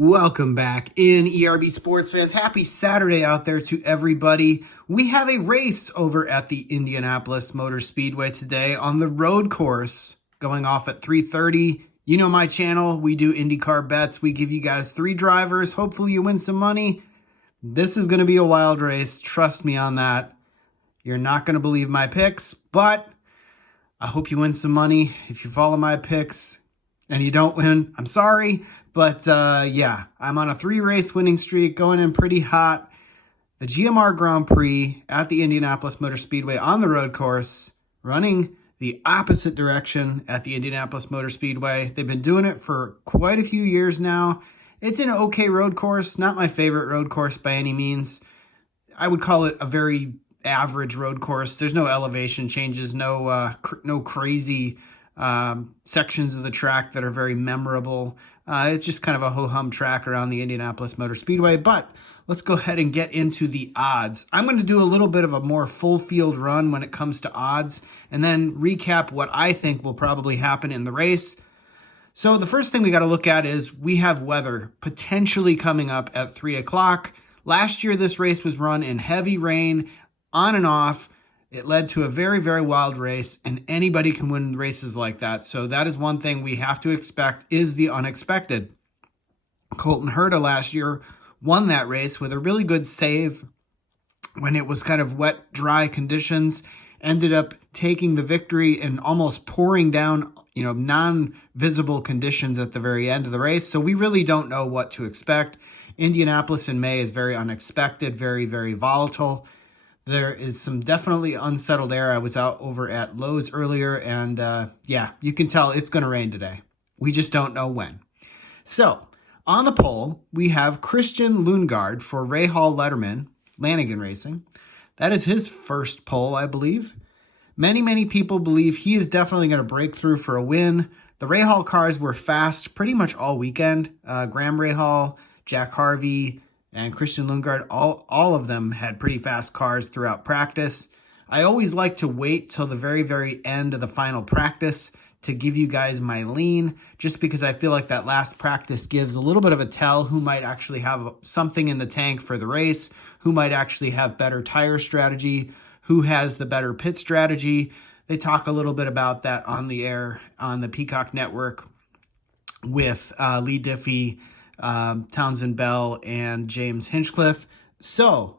Welcome back in ERB Sports fans. Happy Saturday out there to everybody. We have a race over at the Indianapolis Motor Speedway today on the road course going off at 3:30. You know my channel. We do IndyCar bets. We give you guys 3 drivers. Hopefully you win some money. This is going to be a wild race. Trust me on that. You're not going to believe my picks, but I hope you win some money. If you follow my picks and you don't win, I'm sorry. But yeah, I'm on a 3-race winning streak, going in pretty hot. The GMR Grand Prix at the Indianapolis Motor Speedway on the road course, running the opposite direction at the Indianapolis Motor Speedway. They've been doing it for quite a few years now. It's an okay road course, not my favorite road course by any means. I would call it a very average road course. There's no elevation changes, no crazy sections of the track that are very memorable. It's just kind of a ho-hum track around the Indianapolis Motor Speedway, but let's go ahead and get into the odds. I'm going to do a little bit of a more full field run when it comes to odds, and then recap what I think will probably happen in the race. So the first thing we got to look at is we have weather potentially coming up at 3 o'clock. Last year, this race was run in heavy rain, on and off. It led to a very, very wild race, and anybody can win races like that. So that is one thing we have to expect is the unexpected. Colton Herta last year won that race with a really good save when it was kind of wet, dry conditions, ended up taking the victory and almost pouring down, non-visible conditions at the very end of the race. So we really don't know what to expect. Indianapolis in May is very unexpected, very, very volatile. There is some definitely unsettled air. I was out over at Lowe's earlier, and yeah, you can tell it's going to rain today. We just don't know when. So, on the pole, we have Christian Lundgaard for Rahal Letterman, Lanigan Racing. That is his first pole, I believe. Many, many people believe he is definitely going to break through for a win. The Rahal cars were fast pretty much all weekend. Graham Rahal, Jack Harvey, and Christian Lundgaard, all of them had pretty fast cars throughout practice. I always like to wait till the very, very end of the final practice to give you guys my lean, just because I feel like that last practice gives a little bit of a tell who might actually have something in the tank for the race, who might actually have better tire strategy, who has the better pit strategy. They talk a little bit about that on the air on the Peacock Network with Lee Diffie, Townsend Bell, and James Hinchcliffe. So,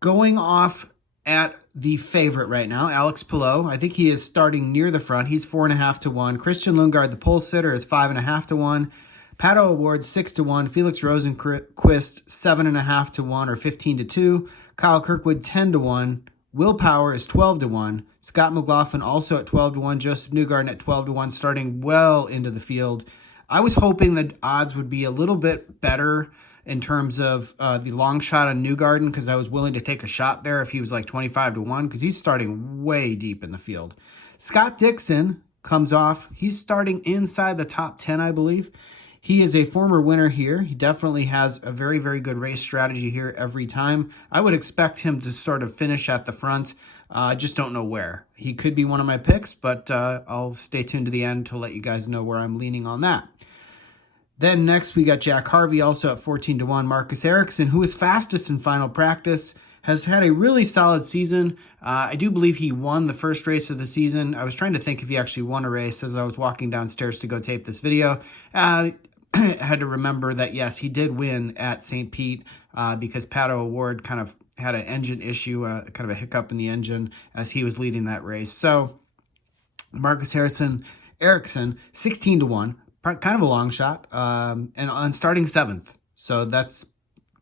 going off at the favorite right now, Alex Palou. I think he is starting near the front. He's 4.5 to 1. Christian Lundgaard, the pole sitter, is 5.5 to 1. Pato O'Ward, 6 to 1. Felix Rosenquist, 7.5 to 1 or 15 to 2. Kyle Kirkwood, 10 to 1. Will Power is 12 to 1. Scott McLaughlin also at 12 to 1. Joseph Newgarden at 12 to 1, starting well into the field. I was hoping the odds would be a little bit better in terms of the long shot on Newgarden, because I was willing to take a shot there if he was like 25 to 1, because he's starting way deep in the field. Scott Dixon comes off. He's starting inside the top 10, I believe. He is a former winner here. He definitely has a very, very good race strategy here every time. I would expect him to sort of finish at the front. I just don't know where. He could be one of my picks, but I'll stay tuned to the end to let you guys know where I'm leaning on that. Then next we got Jack Harvey also at 14 to 1. Marcus Ericsson, who is fastest in final practice, has had a really solid season. I do believe he won the first race of the season. I was trying to think if he actually won a race as I was walking downstairs to go tape this video. I had to remember that, yes, he did win at St. Pete because Pato O'Ward kind of had an engine issue, kind of a hiccup in the engine as he was leading that race. So Marcus Ericsson, 16 to 1. Kind of a long shot, and on starting 7th. So that's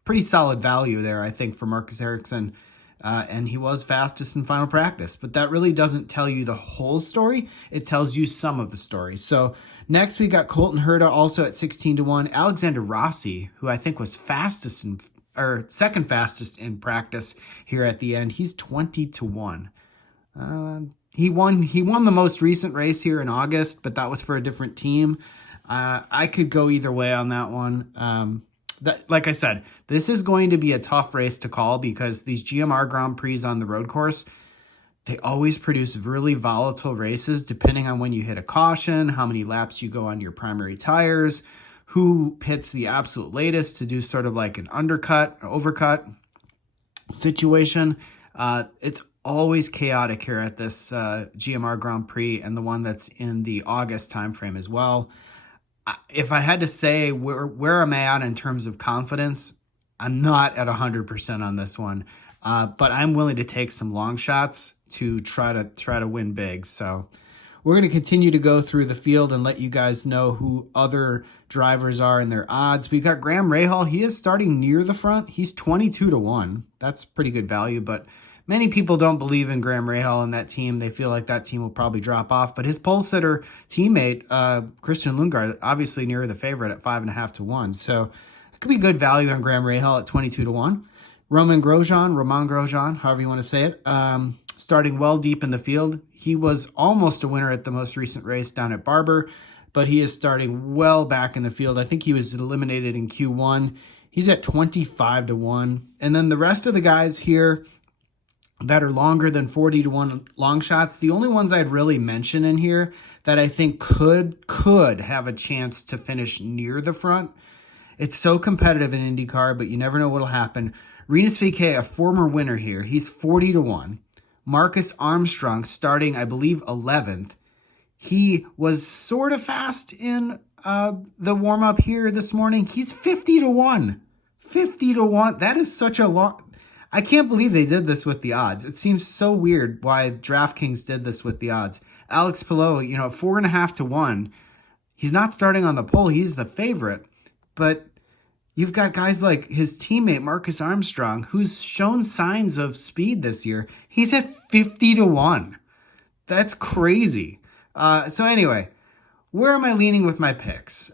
pretty solid value there, I think, for Marcus Ericsson. And he was fastest in final practice. But that really doesn't tell you the whole story. It tells you some of the story. So next we got Colton Herta also at 16 to 1. Alexander Rossi, who I think was second fastest in practice here at the end. He's 20 to 1. He won the most recent race here in August, but that was for a different team. I could go either way on that one. Like I said, this is going to be a tough race to call because these GMR Grand Prix on the road course, they always produce really volatile races depending on when you hit a caution, how many laps you go on your primary tires, who pits the absolute latest to do sort of like an undercut or overcut situation. It's always chaotic here at this GMR Grand Prix, and the one that's in the August timeframe as well. If I had to say where am I at in terms of confidence, I'm not at 100% on this one, but I'm willing to take some long shots to try to win big. So we're going to continue to go through the field and let you guys know who other drivers are and their odds. We've got Graham Rahal. He is starting near the front. He's 22-1. That's pretty good value, but many people don't believe in Graham Rahal and that team. They feel like that team will probably drop off. But his pole sitter teammate, Christian Lundgaard, obviously near the favorite at 5.5-1. So it could be good value on Graham Rahal at 22-1. Roman Grosjean, however you want to say it, starting well deep in the field. He was almost a winner at the most recent race down at Barber, but he is starting well back in the field. I think he was eliminated in Q1. He's at 25-1. And then the rest of the guys here that are longer than 40-1 long shots, the only ones I'd really mention in here that I think could have a chance to finish near the front. It's so competitive in IndyCar, but you never know what'll happen. Rinus VeeKay, a former winner here, he's 40-1. Marcus Armstrong starting, I believe, 11th. He was sort of fast in the warm-up here this morning. He's 50-1. 50-1. That is such a long... I can't believe they did this with the odds. It seems so weird why Draftkings did this with the odds. Alex Palou, 4.5-1. He's not starting on the pole. He's the favorite. But you've got guys like his teammate, Marcus Armstrong, who's shown signs of speed this year. He's at 50-1. That's crazy. So anyway, where am I leaning with my picks?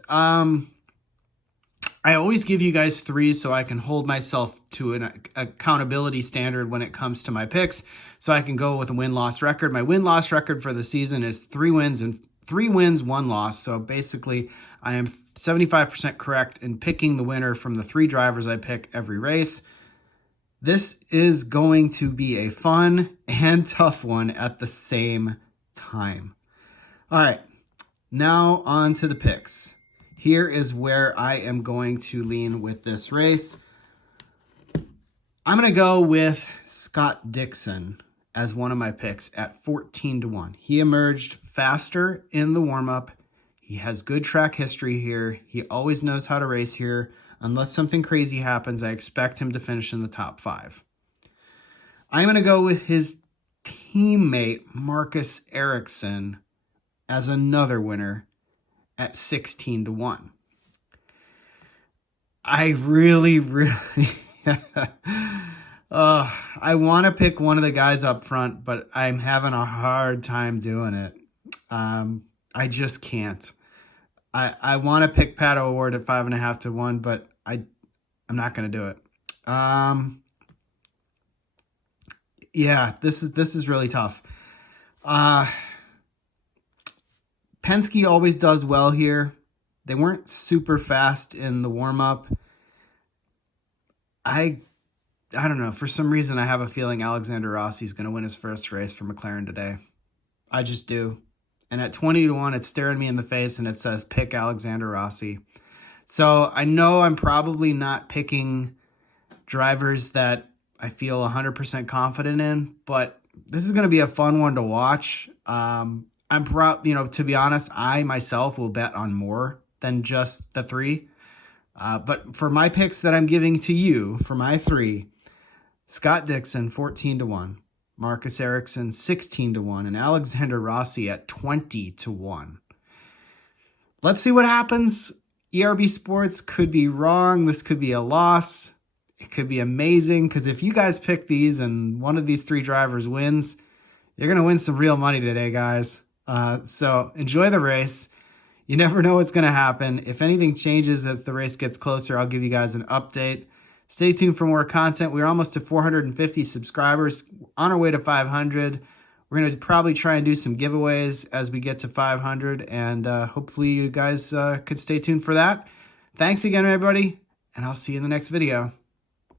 I always give you guys 3 so I can hold myself to an accountability standard when it comes to my picks, so I can go with a win-loss record. My win-loss record for the season is 3 wins, 1 loss. So basically, I am 75% correct in picking the winner from the 3 drivers I pick every race. This is going to be a fun and tough one at the same time. All right, now on to the picks. Here is where I am going to lean with this race. I'm going to go with Scott Dixon as one of my picks at 14-1. He emerged faster in the warm-up. He has good track history here. He always knows how to race here. Unless something crazy happens, I expect him to finish in the top 5. I'm going to go with his teammate, Marcus Ericsson, as another winner at 16-1. I really I want to pick one of the guys up front, but I'm having a hard time doing it. I just can't. I want to pick Pato O'Ward at 5.5-1, but I'm not going to do it. Yeah, this is really tough. Penske always does well here. They weren't super fast in the warm-up. I don't know. For some reason, I have a feeling Alexander Rossi is going to win his first race for McLaren today. I just do. And at 20-1, it's staring me in the face, and it says, pick Alexander Rossi. So I know I'm probably not picking drivers that I feel 100% confident in, but this is going to be a fun one to watch. I'm proud, to be honest, I myself will bet on more than just the 3. But for my picks that I'm giving to you, for my 3, Scott Dixon, 14-1, Marcus Ericsson, 16-1, and Alexander Rossi at 20-1. Let's see what happens. ERB Sports could be wrong. This could be a loss. It could be amazing, because if you guys pick these and one of these 3 drivers wins, you're going to win some real money today, guys. So enjoy the race. You never know what's going to happen. If anything changes as the race gets closer, I'll give you guys an update. Stay tuned for more content. We're almost to 450 subscribers, on our way to 500. We're going to probably try and do some giveaways as we get to 500, and hopefully you guys could stay tuned for that. Thanks again, everybody, and I'll see you in the next video.